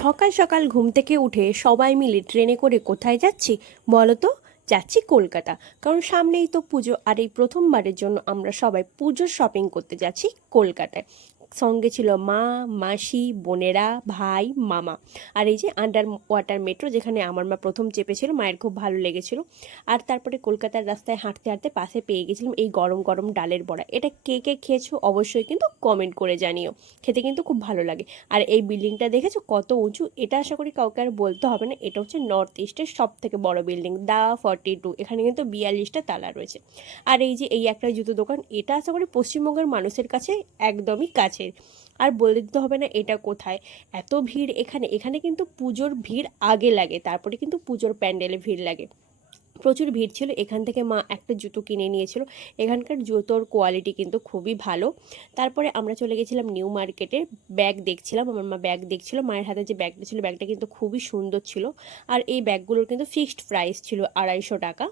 সকাল সকাল ঘুম থেকে উঠে সবাই মিলে ট্রেনে করে কোথায় যাচ্ছি বলো তো? যাচ্ছি কলকাতা। কারণ সামনেই তো পুজো, আর এই প্রথমবারের জন্য আমরা সবাই পুজোর শপিং করতে যাচ্ছি কলকাতায়। সঙ্গে ছিল মা, মাসি, বোনেরা, ভাই, মামা। আর এই যে আন্ডার ওয়াটার মেট্রো, যেখানে আমার মা প্রথম চেপেছিল, মায়ের খুব ভালো লেগেছিল। আর তারপরে কলকাতার রাস্তায় হাঁটতে হাঁটতে পাশে পেয়ে গেছিলাম এই গরম গরম ডালের বড়া। এটা কে কে খেয়েছো অবশ্যই কিন্তু কমেন্ট করে জানিও। খেতে কিন্তু খুব ভালো লাগে। আর এই বিল্ডিংটা দেখেছো কত উঁচু? এটা আশা করি কাউকে আর বলতে হবে না, এটা হচ্ছে নর্থ ইস্টের সব থেকে বড় বিল্ডিং, দা 42। এখানে কিন্তু 42টা তালা রয়েছে। আর এই যে এই একটা জুতো দোকান, এটা আশা করি পশ্চিমবঙ্গের মানুষের কাছে একদমই কাছের। আর বলে দিতে হবে না এটা কোথায়। এত ভিড় এখানে, এখানে কিন্তু পুজোর ভিড় আগে লাগে, তারপরে কিন্তু পুজোর প্যান্ডেলে ভিড় লাগে। প্রচুর ভিড় ছিল। এখান থেকে মা একটা জুতো কিনে নিয়েছিল। এখানকার জুতোর কোয়ালিটি কিন্তু খুবই ভালো। তারপরে আমরা চলে গেছিলাম নিউ মার্কেটে। ব্যাগ দেখছিলাম, আমার মা ব্যাগ দেখছিল। মায়ের হাতে যে ব্যাগটা ছিল, ব্যাগটা কিন্তু খুবই সুন্দর ছিল। আর এই ব্যাগগুলোর কিন্তু ফিক্সড প্রাইস ছিল 250 টাকা।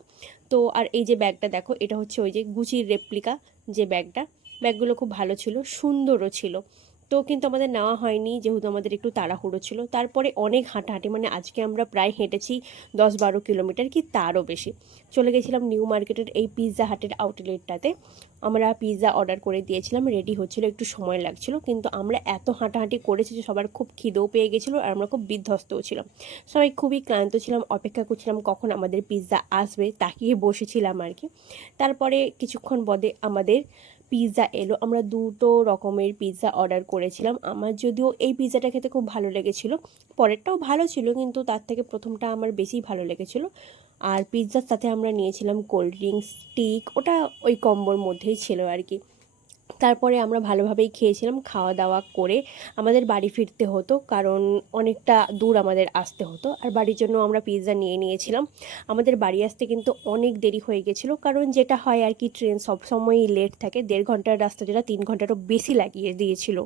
তো আর এই যে ব্যাগটা দেখো, এটা হচ্ছে ওই যে গুচির রেপ্লিকা যে ব্যাগটা। ব্যাগগুলো খুব ভালো ছিল, সুন্দরও ছিল। তো কিন্তু আমাদের নেওয়া হয়নি, যেহেতু আমাদের একটু তাড়াহুড়ো ছিল। তারপরে অনেক হাঁটাহাঁটি, মানে আজকে আমরা প্রায় হেঁটেছি 10-12 কিলোমিটার কি তারও বেশি। চলে গেছিলাম নিউ মার্কেটের এই পিৎজা হাটের আউটলেটটাতে। আমরা পিৎজা অর্ডার করে দিয়েছিলাম, রেডি হচ্ছিল, একটু সময় লাগছিল। কিন্তু আমরা এত হাঁটাহাঁটি করেছি যে সবার খুব খিদেও পেয়ে গেছিলো, আর আমরা খুব বিধ্বস্তও ছিলাম। সবাই খুবই ক্লান্ত ছিলাম, অপেক্ষা করছিলাম কখন আমাদের পিৎজা আসবে, তাকিয়ে বসেছিলাম আর কি। তারপরে কিছুক্ষণ বাদে আমাদের পিৎজা এলো। আমরা দুটো রকমের পিৎজা অর্ডার করেছিলাম। আমার যদিও এই পিৎজাটা খেতে খুব ভালো লেগেছিলো, পরেরটাও ভালো ছিল, কিন্তু তার থেকে প্রথমটা আমার বেশি ভালো লেগেছিলো। আর পিৎজার সাথে আমরা নিয়েছিলাম কোল্ড ড্রিঙ্কস, স্টিক, ওটা ওই কম্বোর মধ্যেই ছিল আর কি। তারপরে আমরা ভালোভাবেই খেয়েছিলাম। খাওয়া দাওয়া করে আমাদের বাড়ি ফিরতে হতো, কারণ অনেকটা দূর আমাদের আসতে হতো। আর বাড়ির জন্য আমরা পিৎজা নিয়ে নিয়েছিলাম। আমাদের বাড়ি আসতে কিন্তু অনেক দেরি হয়ে গেছিলো, কারণ যেটা হয় আর কি, ট্রেন সবসময়ই লেট থাকে। 1.5 ঘন্টার রাস্তা যেটা 3 ঘন্টারও বেশি লাগিয়ে দিয়েছিল।